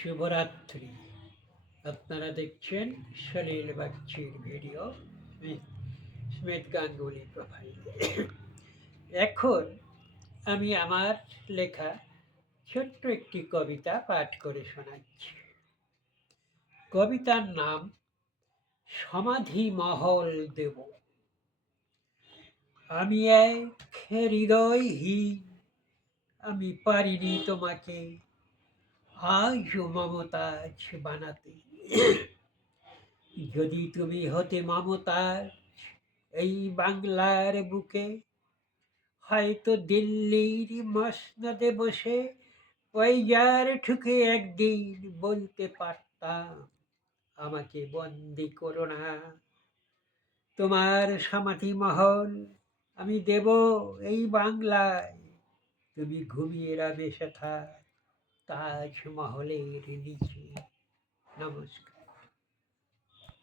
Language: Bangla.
শুভরাত্রি। আপনারা দেখছেন সলিল বাগচির ভিডিও স্মিথ গাঙ্গুলি প্রোফাইলে। এখন আমি আমার লেখা ছোট্ট একটি কবিতা পাঠ করে শোনাচ্ছি। কবিতার নাম সমাধি মহল দেব। আমি এক হৃদয়হীন, আমি পারিনি তোমাকে আজও মমতাজ বানাতে। যদি তুমি হতে মমতাজ এই বাংলার বুকে, হয়তো দিল্লির মসনদে বসে ওইজার ঠুকে একদিন বলতে পারতাম, আমাকে বন্দি করো না। তোমার সমাধি মহল আমি দেব এই বাংলায়, তুমি ঘুমিয়ে রবে সেথা তাজমহলের নিচে। নমস্কার।